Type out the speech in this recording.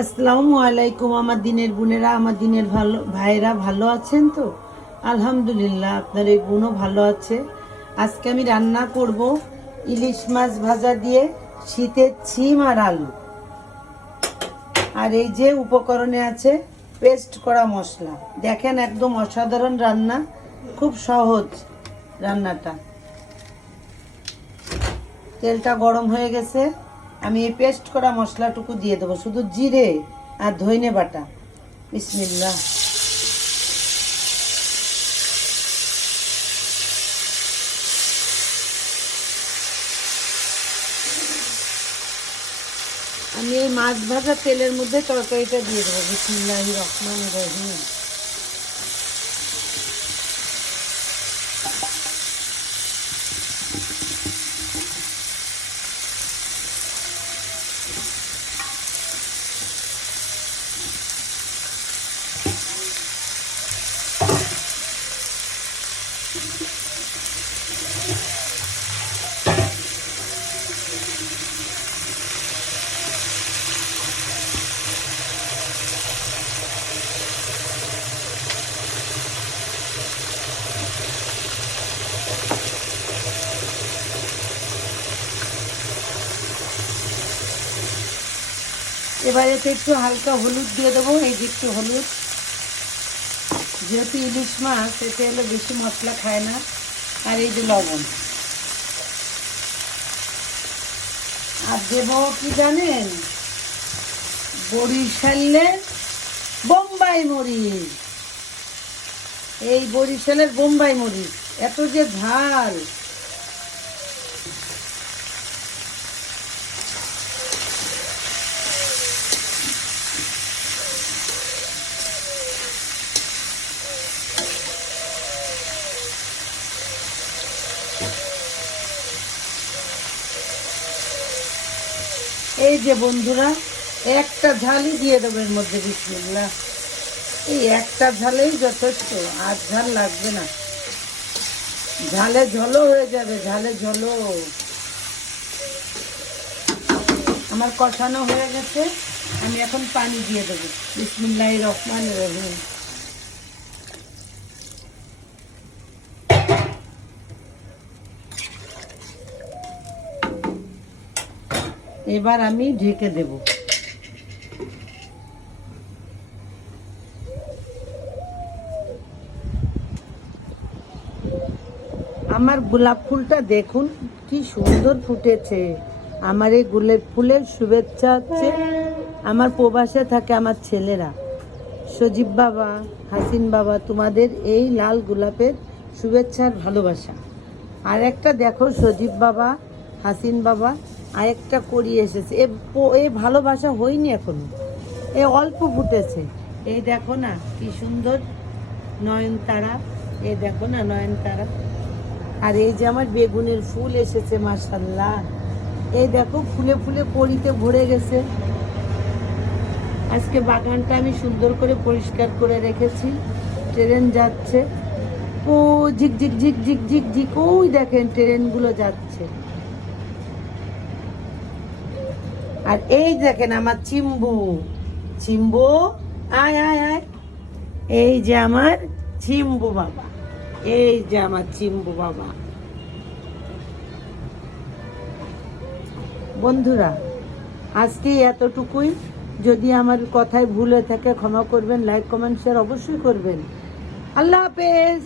আসসালামু আলাইকুম। আমার দিনের বোনেরা, আমার দিনের ভালো ভাইরা ভালো আছেন তো? আলহামদুলিল্লাহ, আপনার এই বোনও ভালো আছে। আজকে আমি রান্না করব ইলিশ মাছ ভাজা দিয়ে শীতের ছিম আর আলু। আর এই যে উপকরণে আছে পেস্ট করা মশলা। দেখেন, একদম অসাধারণ রান্না, খুব সহজ রান্নাটা। তেলটা গরম হয়ে গেছে, আমি এই পেস্ট করা মশলাটুকু দিয়ে দেবো, শুধু জিরে আর ধইনে বাটা। বিসমিল্লাহ। আমি এই মাছ ভাজা তেলের মধ্যে তরকারিটা দিয়ে দেবো। বিসমিল্লাহির রহমানির রহিম। এবার এতে একটু হালকা হলুদ দিয়ে দেবো। এই যে একটু হলুদ, যেহেতু ইলিশ মাছ এতে হলে বেশি মশলা খায় না। আর এই যে লবণ। আর দেবো কি জানেন? বরিশালের বোম্বাই মরিচ। এই বরিশালের বোম্বাই মরিচ এত যে ঝাল! এই যে বন্ধুরা, একটা ঝালই দিয়ে দেবো এর মধ্যে। বিসমিল্লাহ। এই একটা ঝালেই যথেষ্ট, আর ঝাল লাগবে না। ঝালে ঝোলও হয়ে যাবে, ঝালে ঝোলও। আমার কষানো হয়ে গেছে, আমি এখন পানি দিয়ে দেবো। বিসমিল্লাহির রহমানির রহিম। এবার আমি ঢেকে দেব। আমার গোলাপ ফুলটা দেখুন কি সুন্দর ফুটেছে। আমার এই গোলাপ ফুলের শুভেচ্ছা হচ্ছে আমার প্রবাসে থাকে আমার ছেলেরা। সজীব বাবা, হাসিন বাবা, তোমাদের এই লাল গোলাপের শুভেচ্ছার ভালোবাসা। আর একটা দেখো, সজীব বাবা, হাসিন বাবা আরেকটা করিয়ে এসেছে। এ ভালোবাসা হয়নি এখনো, এ অল্প ফুটেছে। এই দেখো না কি সুন্দর নয়নতারা, এই দেখো না নয়নতারা। আর এই যে আমার বেগুনের ফুল এসেছে, মাশাআল্লাহ। এই দেখো ফুলে ফুলে কড়িতে ভরে গেছে। আজকে বাগানটা আমি সুন্দর করে পরিষ্কার করে রেখেছি। ট্রেন যাচ্ছে, ও ঝিক ঝিক ঝিক ঝিক ঝিক ঝিক, ওই দেখেন ট্রেনগুলো যাচ্ছে। আর এই দেখেন আমার চিম্বু, চিম্বু আয় আয় আয়। এই যে আমার চিম্বু বাবা, এই যে আমার চিম্বু বাবা। বন্ধুরা, আজকে এতটুকুই। যদি আমার কথায় ভুল হয়ে থাকে ক্ষমা করবেন। লাইক, কমেন্ট, শেয়ার অবশ্যই করবেন। আল্লাহ হাফেজ।